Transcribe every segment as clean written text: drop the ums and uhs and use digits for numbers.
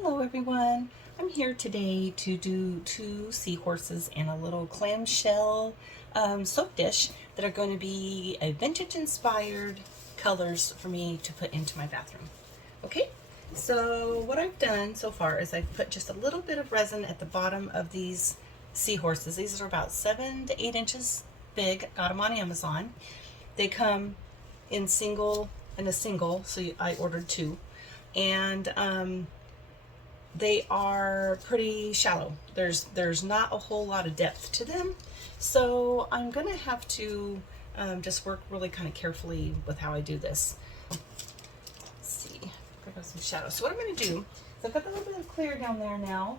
Hello everyone, I'm here today to do two seahorses and a little clamshell soap dish that are going to be a vintage inspired colors for me to put into my bathroom. Okay, so what I've done so far is I've put just a little bit of resin at the bottom of these seahorses. These are about 7 to 8 inches big, got them on Amazon. They come in a single, so I ordered two. And they are pretty shallow. There's not a whole lot of depth to them, so I'm gonna have to just work really kind of carefully with how I do this. Let's see, I got some shadow. So what I'm gonna do is I've got a little bit of clear down there now.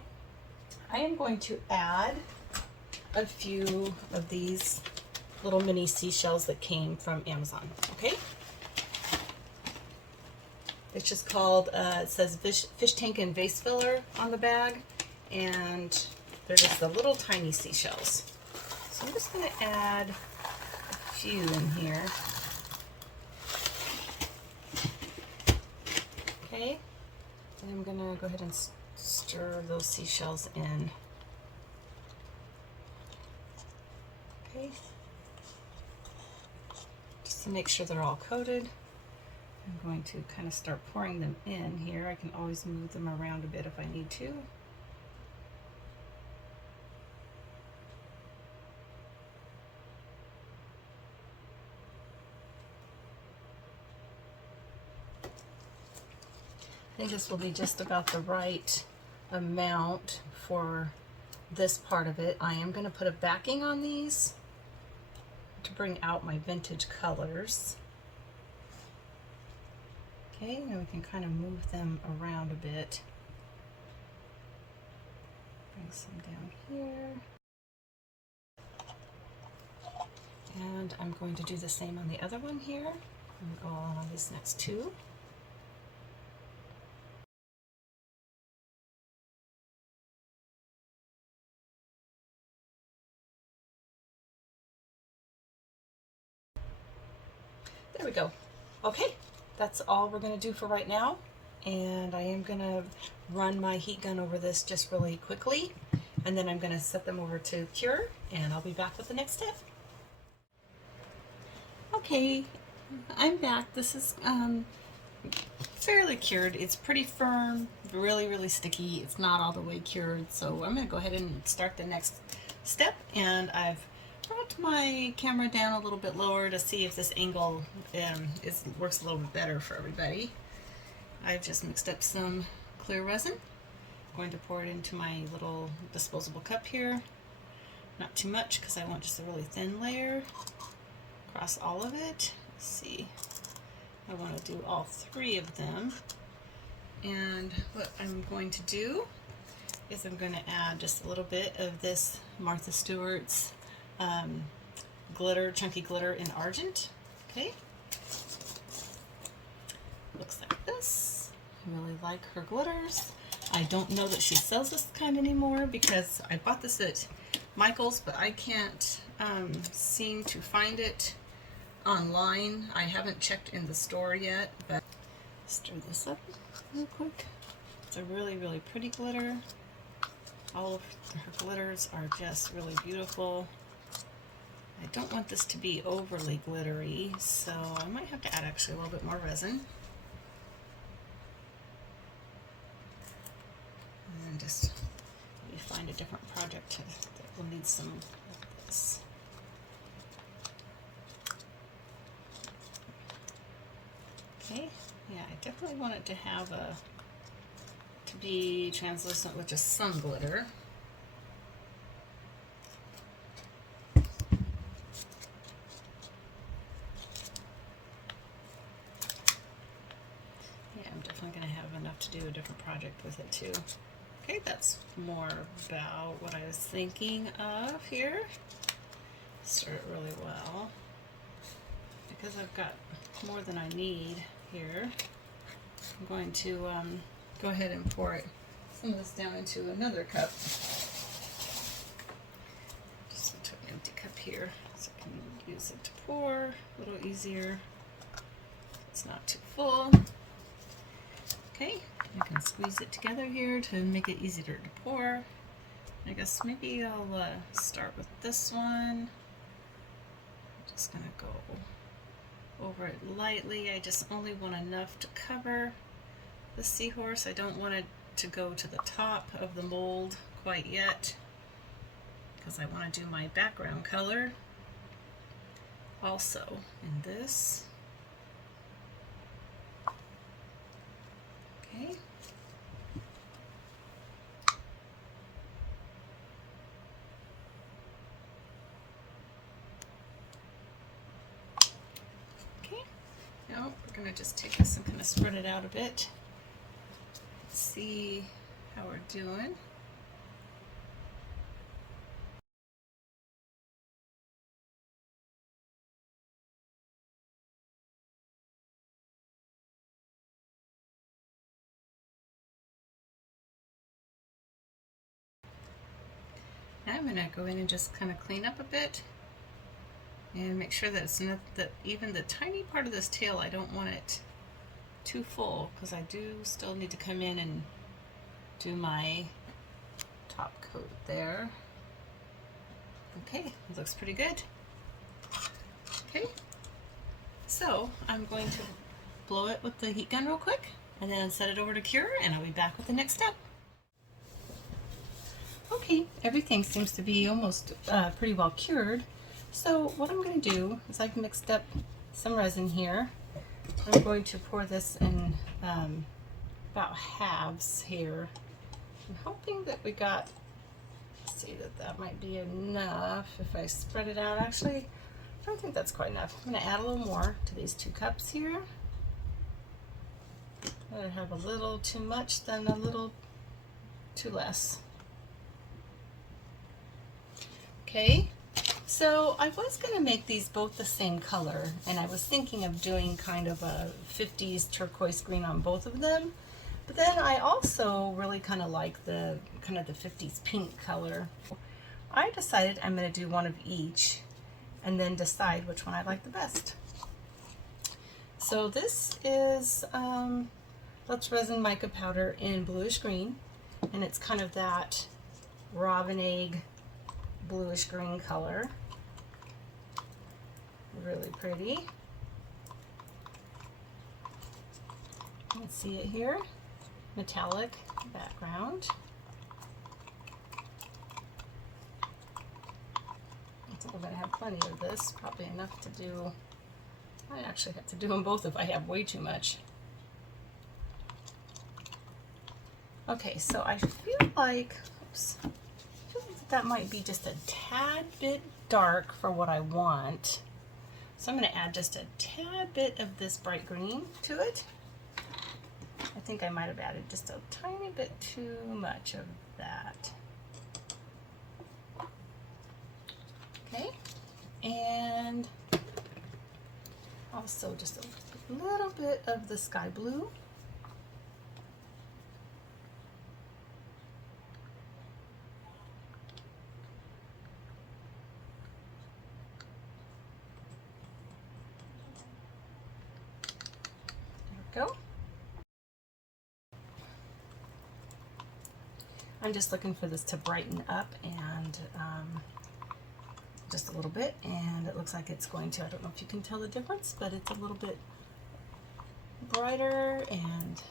I am going to add a few of these little mini seashells that came from Amazon. Okay. It's just called, it says fish tank and vase filler on the bag, and they're just the little tiny seashells. So I'm just going to add a few in here. Okay, and I'm going to go ahead and stir those seashells in. Okay, just to make sure they're all coated. I'm going to kind of start pouring them in here. I can always move them around a bit if I need to. I think this will be just about the right amount for this part of it. I am going to put a backing on these to bring out my vintage colors. Okay, now we can kind of move them around a bit. Bring some down here. And I'm going to do the same on the other one here. And go on these next two. There we go. Okay. That's all we're going to do for right now, and I am going to run my heat gun over this just really quickly, and then I'm going to set them over to cure, and I'll be back with the next step. Okay, I'm back. This is fairly cured. It's pretty firm, really sticky. It's not all the way cured, so I'm going to go ahead and start the next step, and I've brought my camera down a little bit lower to see if this angle works a little bit better for everybody. I've just mixed up some clear resin. I'm going to pour it into my little disposable cup here. Not too much because I want just a really thin layer across all of it. Let's see. I want to do all three of them. And what I'm going to do is I'm going to add just a little bit of this Martha Stewart's glitter, chunky glitter in Argent. Okay, looks like this. I really like her glitters. I don't know that she sells this kind anymore because I bought this at Michael's, but I can't seem to find it online. I haven't checked in the store yet, but stir this up real quick. It's a really pretty glitter. All of her glitters are just really beautiful. I don't want this to be overly glittery, so I might have to add actually a little bit more resin. And then just maybe find a different project that will need some of this. Okay, yeah, I definitely want it to have to be translucent with just some glitter. To do a different project with it too. Okay, that's more about what I was thinking of here. Stir it really well because I've got more than I need here. I'm going to go ahead and pour some of this down into another cup. Just into an empty cup here so I can use it to pour a little easier. It's not too full. Okay, I can squeeze it together here to make it easier to pour. I guess maybe I'll start with this one. I'm just gonna go over it lightly. I just only want enough to cover the seahorse. I don't want it to go to the top of the mold quite yet because I want to do my background color also in this. Okay. Okay. Now we're going to just take this and kind of spread it out a bit. See how we're doing. Now I'm going to go in and just kind of clean up a bit and make sure that it's not that even the tiny part of this tail, I don't want it too full because I do still need to come in and do my top coat there. Okay, it looks pretty good. Okay, so I'm going to blow it with the heat gun real quick and then set it over to cure, and I'll be back with the next step. Okay, everything seems to be almost pretty well cured. So what I'm going to do is I've mixed up some resin here. I'm going to pour this in about halves here. I'm hoping that we got, let's see, that might be enough if I spread it out. Actually, I don't think that's quite enough. I'm going to add a little more to these 2 cups here. I have a little too much, then a little too less. Okay, so I was going to make these both the same color, and I was thinking of doing kind of a 50s turquoise green on both of them. But then I also really kind of like the 50s pink color. I decided I'm going to do one of each and then decide which one I like the best. So this is Let's Resin Mica Powder in bluish green, and it's kind of that robin egg bluish green color. Really pretty. You can see it here. Metallic background. I think I'm going to have plenty of this, probably enough to do. I actually have to do them both if I have way too much. Okay, so I feel like, oops, I feel like that might be just a tad bit dark for what I want. So I'm going to add just a tad bit of this bright green to it. I think I might have added just a tiny bit too much of that. Okay, and also just a little bit of the sky blue. There we go. I'm just looking for this to brighten up and just a little bit, and it looks like it's going to. I don't know if you can tell the difference, but it's a little bit brighter and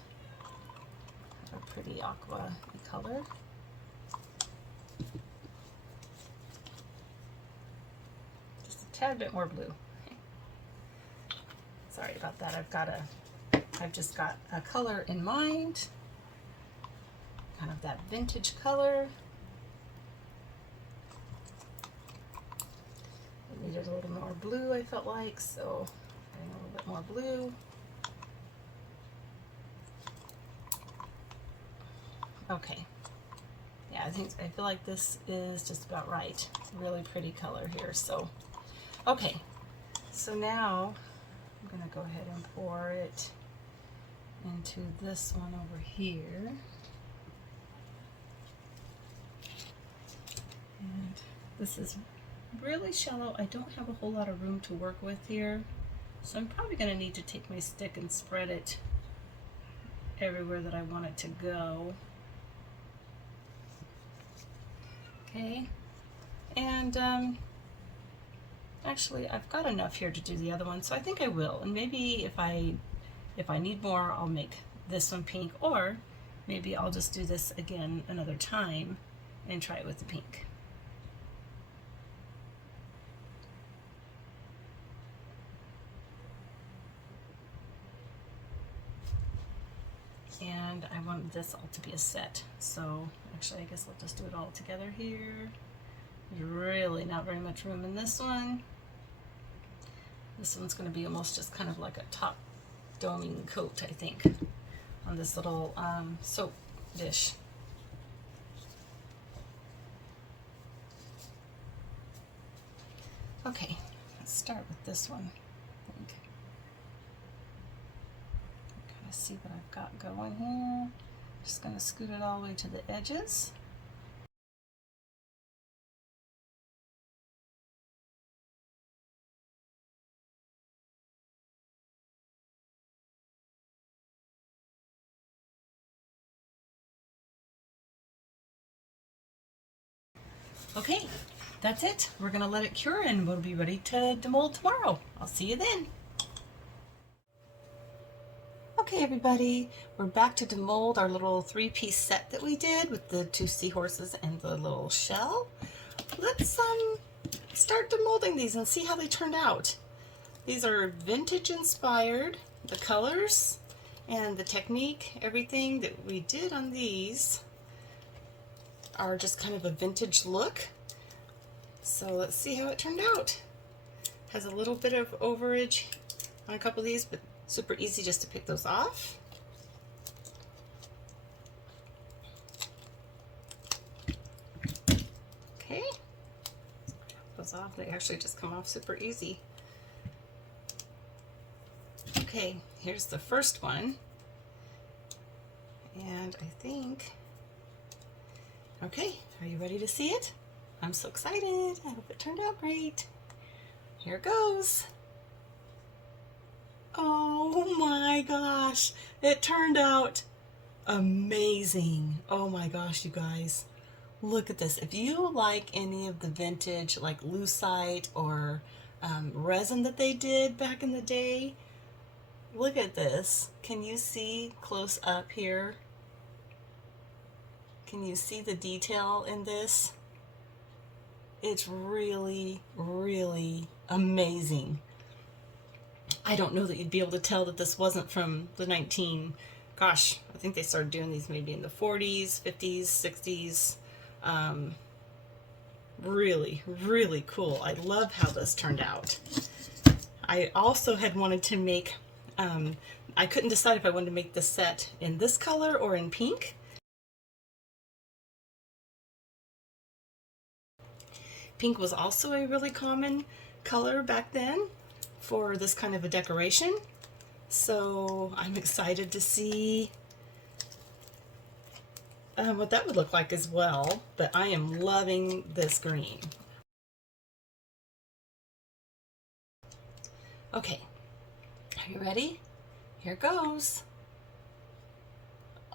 a pretty aqua color. Just a tad bit more blue. Sorry about that. I've just got a color in mind. Kind of that vintage color. It needed a little more blue, I felt like, so adding a little bit more blue. Okay. Yeah, I feel like this is just about right. Really pretty color here. So, okay. So now I'm gonna go ahead and pour it into this one over here. And this is really shallow. I don't have a whole lot of room to work with here, so I'm probably going to need to take my stick and spread it everywhere that I want it to go. Okay, and actually I've got enough here to do the other one, so I think I will. And maybe if I need more, I'll make this one pink, or maybe I'll just do this again another time and try it with the pink. And I want this all to be a set, so actually I guess I'll just do it all together here. There's really not very much room in this one. This one's going to be almost just kind of like a top doming coat, I think, on this little soap dish. Okay, let's start with this one. I think. Kind of see what I've got going here. Just going to scoot it all the way to the edges. Okay, that's it. We're gonna let it cure and we'll be ready to demold tomorrow. I'll see you then. Okay everybody, we're back to demold our little 3-piece set that we did with the 2 seahorses and the little shell. Let's start demolding these and see how they turned out. These are vintage inspired. The colors and the technique, everything that we did on these are just kind of a vintage look. So let's see how it turned out. Has a little bit of overage on a couple of these, but super easy just to pick those off. Okay, those off. They actually just come off super easy. Okay, here's the first one. And I think, okay, are you ready to see it? I'm so excited. I hope it turned out great. Here it goes. Oh my gosh, it turned out amazing. Oh my gosh, you guys. Look at this. If you like any of the vintage like lucite or resin that they did back in the day, look at this. Can you see close up here? Can you see the detail in this? It's really, really amazing. I don't know that you'd be able to tell that this wasn't from the I think they started doing these maybe in the 40s, 50s, 60s. Really, really cool. I love how this turned out. I also had wanted to make, I couldn't decide if I wanted to make this set in this color or in pink. Pink was also a really common color back then for this kind of a decoration. So I'm excited to see what that would look like as well, but I am loving this green. Okay, are you ready? Here goes.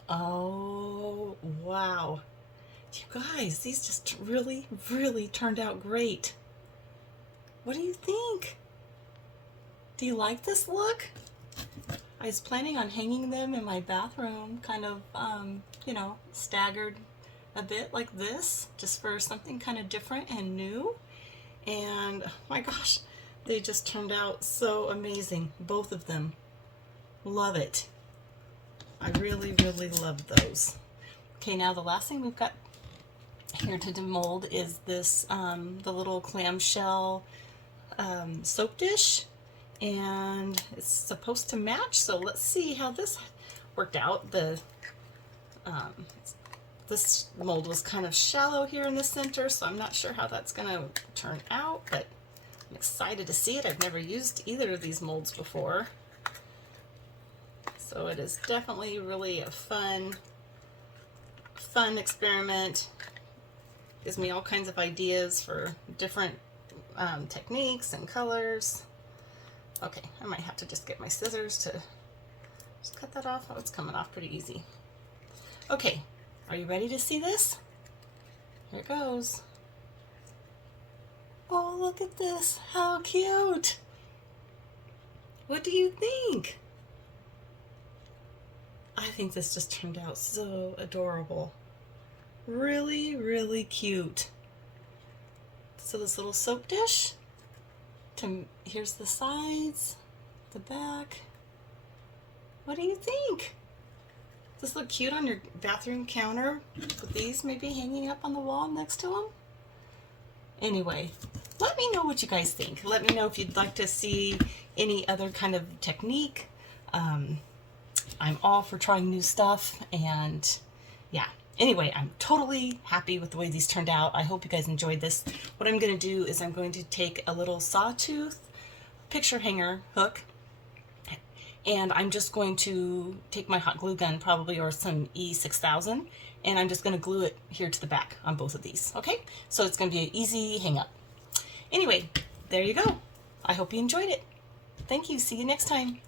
Oh, wow. You guys, these just really, really turned out great. What do you think? Do you like this look? I was planning on hanging them in my bathroom, kind of, you know, staggered a bit like this, just for something kind of different and new. And oh my gosh, they just turned out so amazing, both of them. Love it. I really, really love those. Okay, now the last thing we've got here to demold is this, the little clamshell soap dish, and it's supposed to match, so let's see how this worked out. This mold was kind of shallow here in the center, so I'm not sure how that's going to turn out, but I'm excited to see it. I've never used either of these molds before, so it is definitely really a fun experiment. Gives me all kinds of ideas for different techniques and colors. Okay, I might have to just get my scissors to Just cut that off. Oh, it's coming off pretty easy. Okay, are you ready to see this? Here it goes. Oh, look at this. How cute. What do you think? I think this just turned out so adorable. Really, really cute. So this little soap dish, here's the sides, the back. What do you think? Does this look cute on your bathroom counter with these maybe hanging up on the wall next to them? Anyway, let me know what you guys think. Let me know if you'd like to see any other kind of technique. I'm all for trying new stuff, and yeah. Anyway, I'm totally happy with the way these turned out. I hope you guys enjoyed this. What I'm going to do is I'm going to take a little sawtooth picture hanger hook, and I'm just going to take my hot glue gun probably, or some E6000, and I'm just going to glue it here to the back on both of these. Okay, so it's going to be an easy hang up. Anyway, there you go. I hope you enjoyed it. Thank you. See you next time.